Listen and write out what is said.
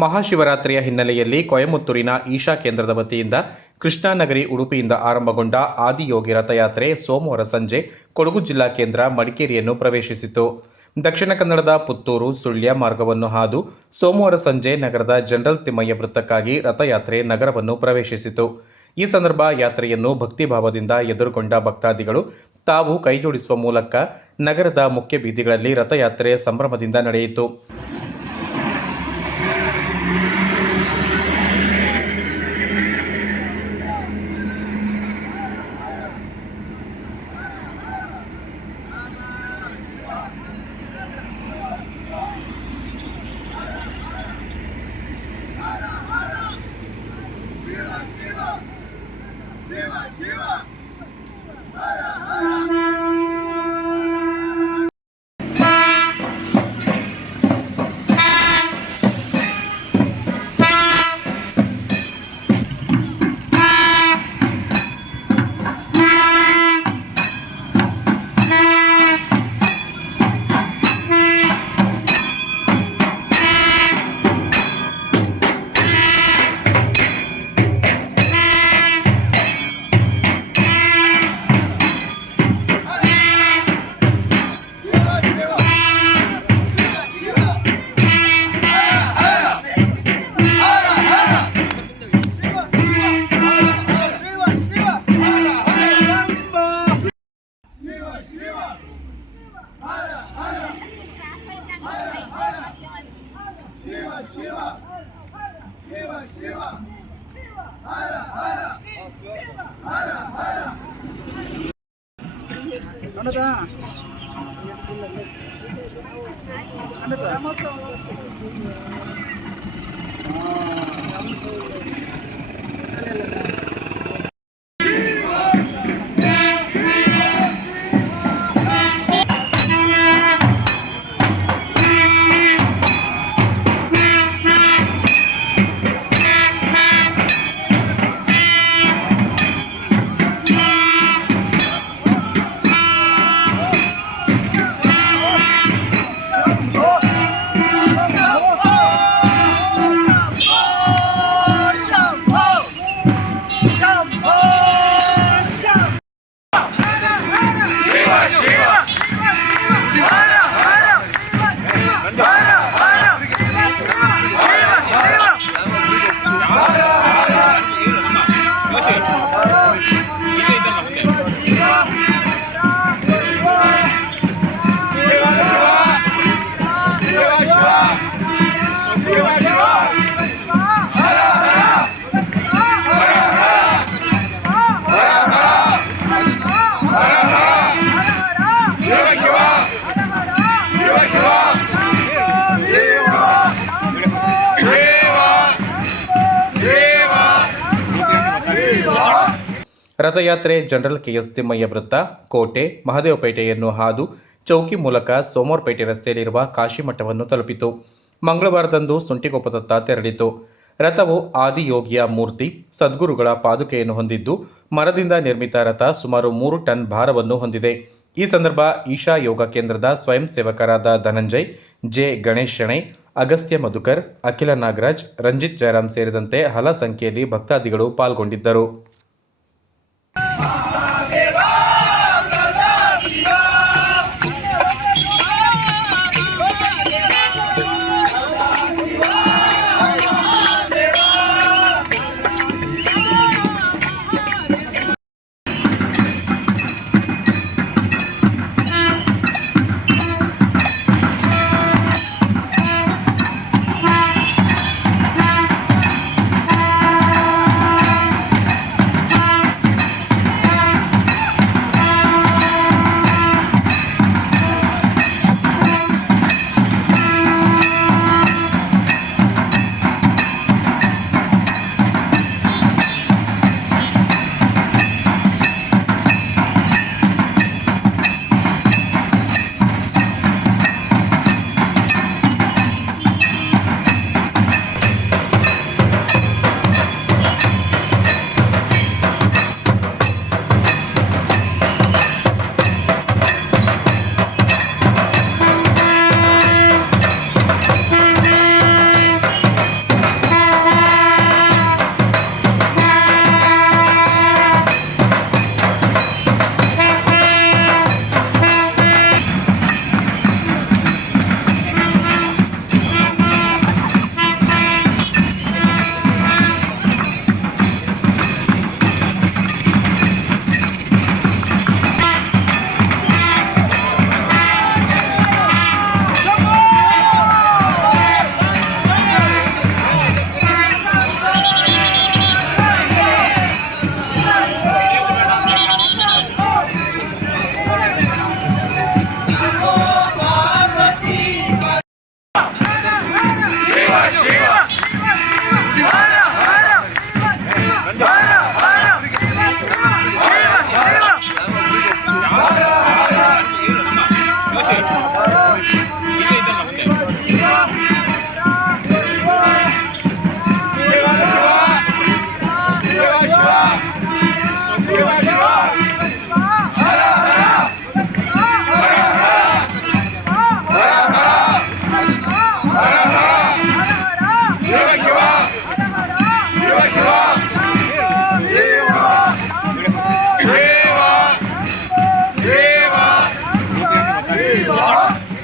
ಮಹಾಶಿವರಾತ್ರಿಯ ಹಿನ್ನೆಲೆಯಲ್ಲಿ ಕೊಯಮತ್ತೂರಿನ ಈಶಾ ಕೇಂದ್ರದ ವತಿಯಿಂದ ಕೃಷ್ಣಾನಗರಿ ಉಡುಪಿಯಿಂದ ಆರಂಭಗೊಂಡ ಆದಿಯೋಗಿ ರಥಯಾತ್ರೆ ಸೋಮವಾರ ಸಂಜೆ ಕೊಡಗು ಜಿಲ್ಲಾ ಕೇಂದ್ರ ಮಡಿಕೇರಿಯನ್ನು ಪ್ರವೇಶಿಸಿತು. ದಕ್ಷಿಣ ಕನ್ನಡದ ಪುತ್ತೂರು ಸುಳ್ಯ ಮಾರ್ಗವನ್ನು ಹಾದು ಸೋಮವಾರ ಸಂಜೆ ನಗರದ ಜನರಲ್ ತಿಮ್ಮಯ್ಯ ವೃತ್ತಕ್ಕಾಗಿ ರಥಯಾತ್ರೆ ನಗರವನ್ನು ಪ್ರವೇಶಿಸಿತು. ಈ ಸಂದರ್ಭ ಯಾತ್ರೆಯನ್ನು ಭಕ್ತಿಭಾವದಿಂದ ಎದುರುಗೊಂಡ ಭಕ್ತಾದಿಗಳು ತಾವು ಕೈಜೋಡಿಸುವ ಮೂಲಕ ನಗರದ ಮುಖ್ಯ ಬೀದಿಗಳಲ್ಲಿ ರಥಯಾತ್ರೆ ಸಂಭ್ರಮದಿಂದ ನಡೆಯಿತು. ರಥಯಾತ್ರೆ ಜನರಲ್ ಕೆಎಸ್ ತಿಮ್ಮಯ್ಯ ವೃತ್ತ, ಕೋಟೆ, ಮಹದೇವಪೇಟೆಯನ್ನು ಹಾದು ಚೌಕಿ ಮೂಲಕ ಸೋಮವಾರಪೇಟೆ ರಸ್ತೆಯಲ್ಲಿರುವ ಕಾಶಿಮಠವನ್ನು ತಲುಪಿತು. ಮಂಗಳವಾರದಂದು ಸುಂಟಿಕೊಪ್ಪದತ್ತ ತೆರಳಿತು. ರಥವು ಆದಿಯೋಗಿಯ ಮೂರ್ತಿ, ಸದ್ಗುರುಗಳ ಪಾದುಕೆಯನ್ನು ಹೊಂದಿದ್ದು, ಮರದಿಂದ ನಿರ್ಮಿತ ರಥ ಸುಮಾರು 3 ಟನ್ ಭಾರವನ್ನು ಹೊಂದಿದೆ. ಈ ಸಂದರ್ಭ ಈಶಾ ಯೋಗ ಕೇಂದ್ರದ ಸ್ವಯಂ ಸೇವಕರಾದ ಧನಂಜಯ್, ಜೆ ಗಣೇಶ್ ಶೆಣೈ, ಅಗಸ್ತ್ಯ ಮಧುಕರ್, ಅಖಿಲ ನಾಗರಾಜ್, ರಂಜಿತ್ ಜಯರಾಮ್ ಸೇರಿದಂತೆ ಹಲ ಸಂಖ್ಯೆಯಲ್ಲಿ ಭಕ್ತಾದಿಗಳು ಪಾಲ್ಗೊಂಡಿದ್ದರು.